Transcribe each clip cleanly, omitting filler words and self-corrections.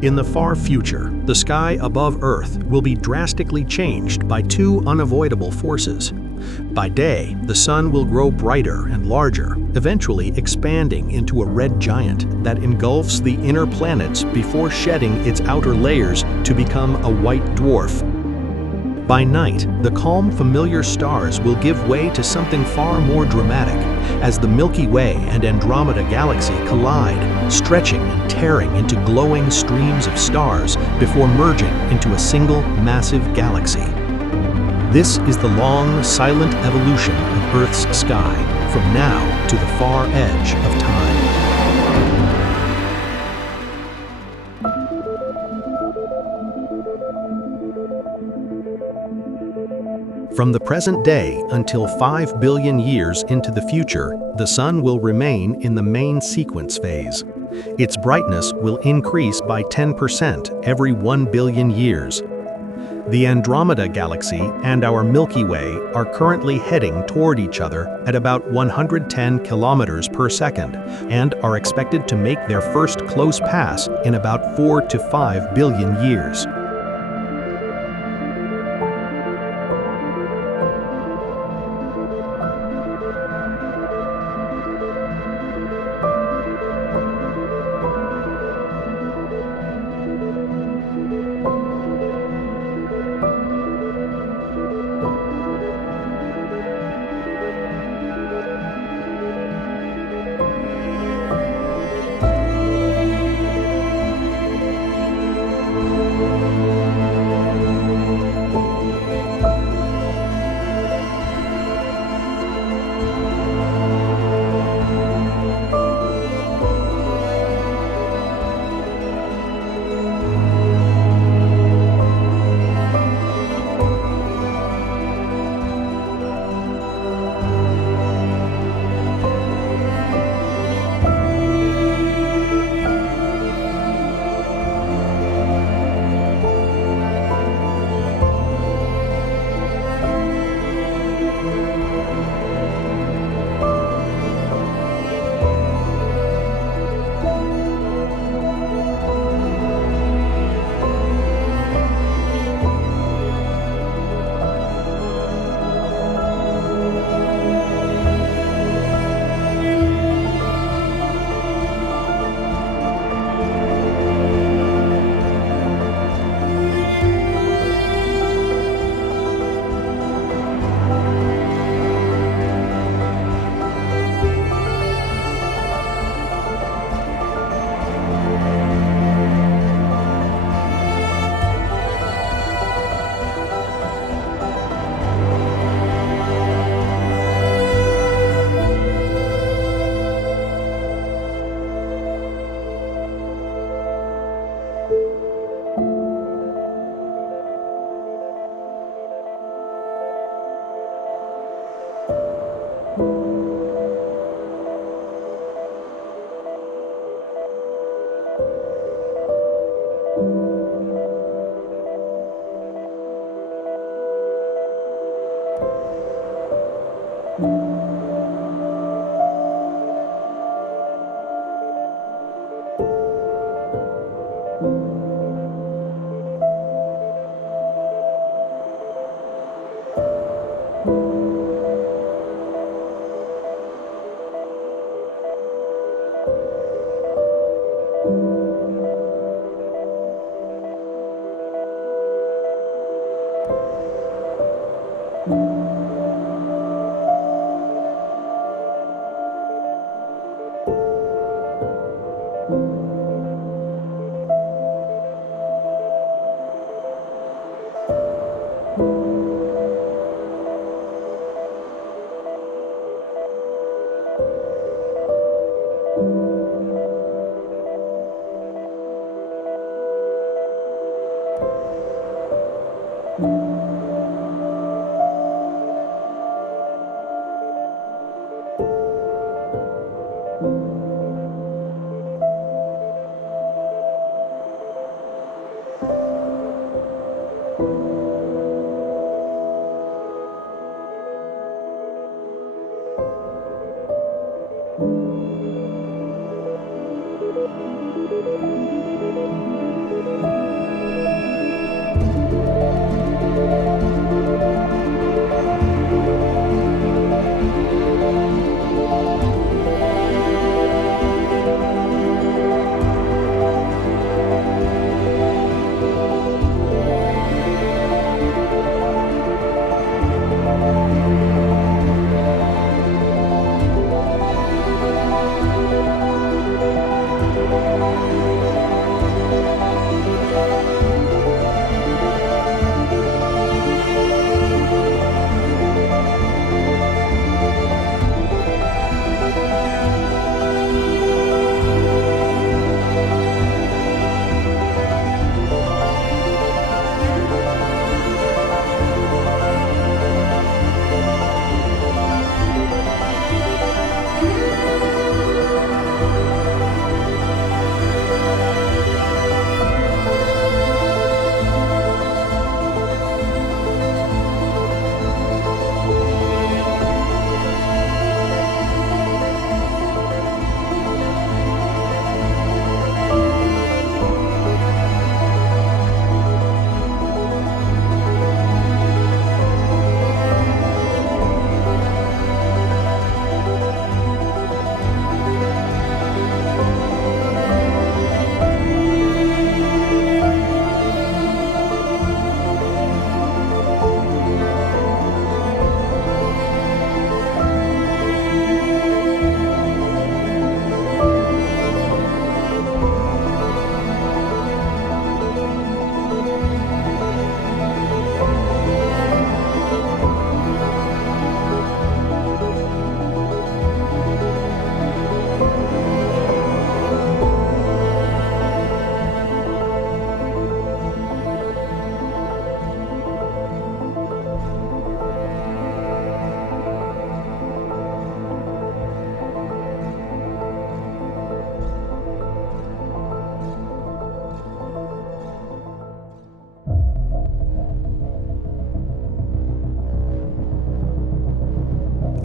In the far future, the sky above Earth will be drastically changed by two unavoidable forces. By day, the sun will grow brighter and larger, eventually expanding into a red giant that engulfs the inner planets before shedding its outer layers to become a white dwarf. By night, the calm, familiar stars will give way to something far more dramatic as the Milky Way and Andromeda galaxy collide, stretching and tearing into glowing streams of stars before merging into a single, massive galaxy. This is the long, silent evolution of Earth's sky, from now to the far edge of time. From the present day until 5 billion years into the future, the Sun will remain in the main sequence phase. Its brightness will increase by 10% every 1 billion years. The Andromeda galaxy and our Milky Way are currently heading toward each other at about 110 kilometers per second and are expected to make their first close pass in about 4 to 5 billion years.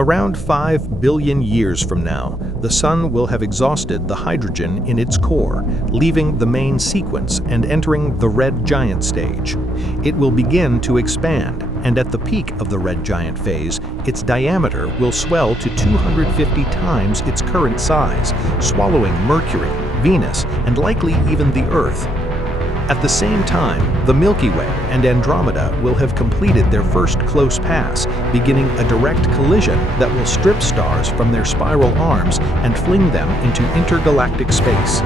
Around 5 billion years from now, the Sun will have exhausted the hydrogen in its core, leaving the main sequence and entering the red giant stage. It will begin to expand, and at the peak of the red giant phase, its diameter will swell to 250 times its current size, swallowing Mercury, Venus, and likely even the Earth. At the same time, the Milky Way and Andromeda will have completed their first close pass, beginning a direct collision that will strip stars from their spiral arms and fling them into intergalactic space.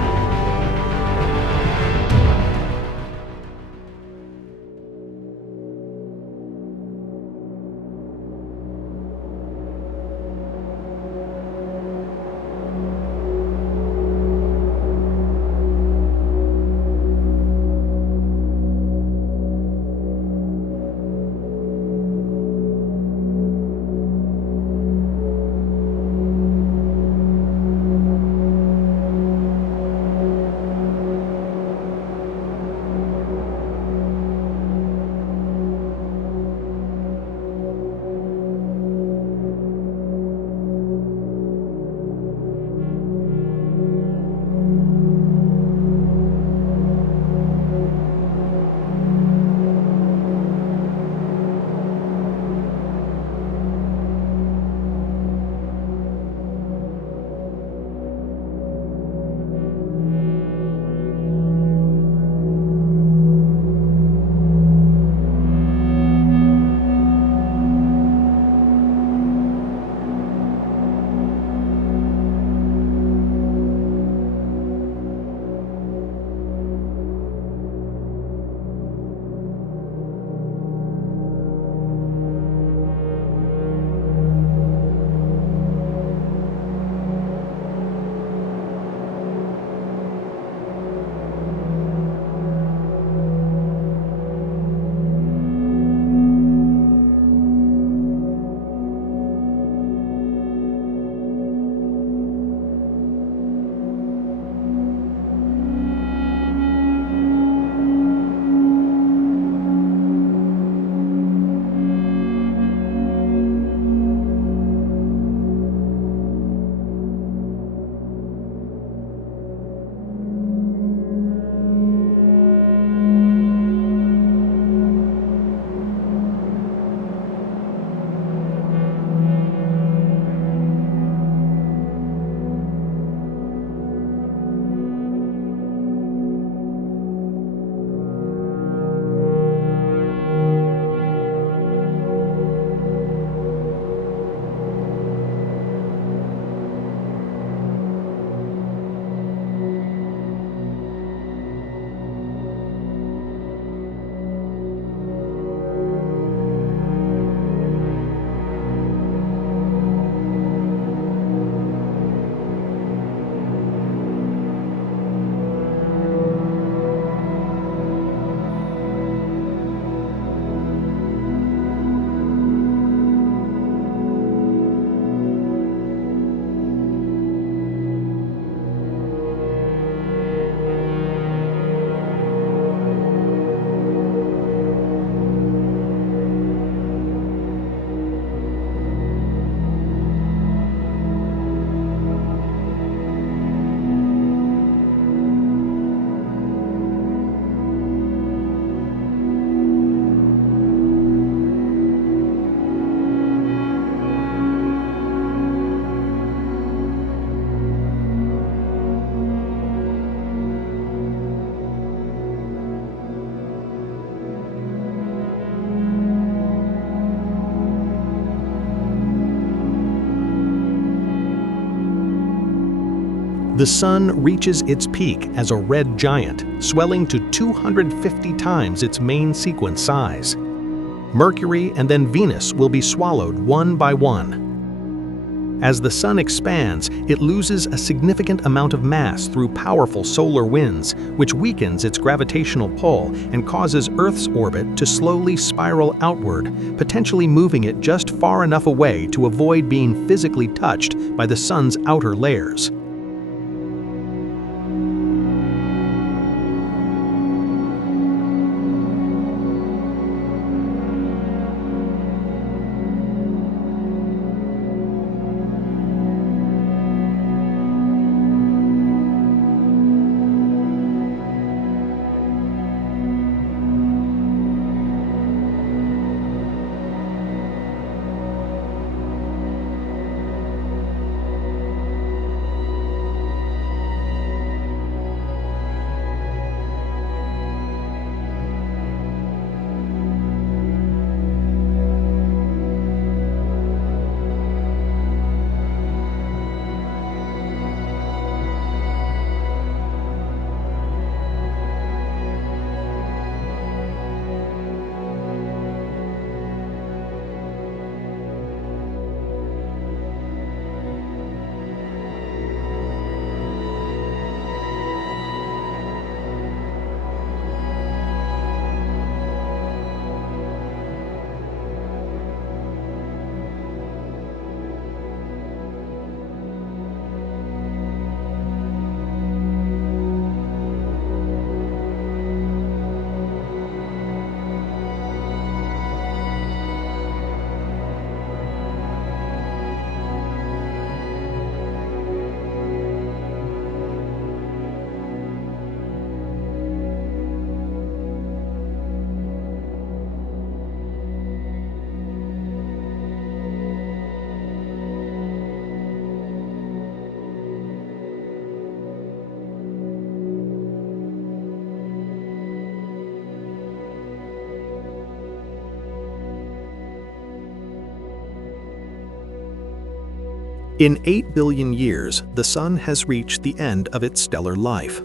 The Sun reaches its peak as a red giant, swelling to 250 times its main sequence size. Mercury and then Venus will be swallowed one by one. As the Sun expands, it loses a significant amount of mass through powerful solar winds, which weakens its gravitational pull and causes Earth's orbit to slowly spiral outward, potentially moving it just far enough away to avoid being physically touched by the Sun's outer layers. In 8 billion years, the Sun has reached the end of its stellar life.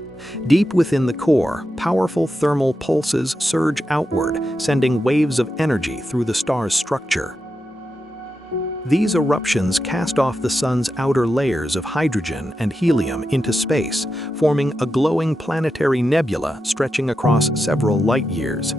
Deep within the core, powerful thermal pulses surge outward, sending waves of energy through the star's structure. These eruptions cast off the Sun's outer layers of hydrogen and helium into space, forming a glowing planetary nebula stretching across several light years.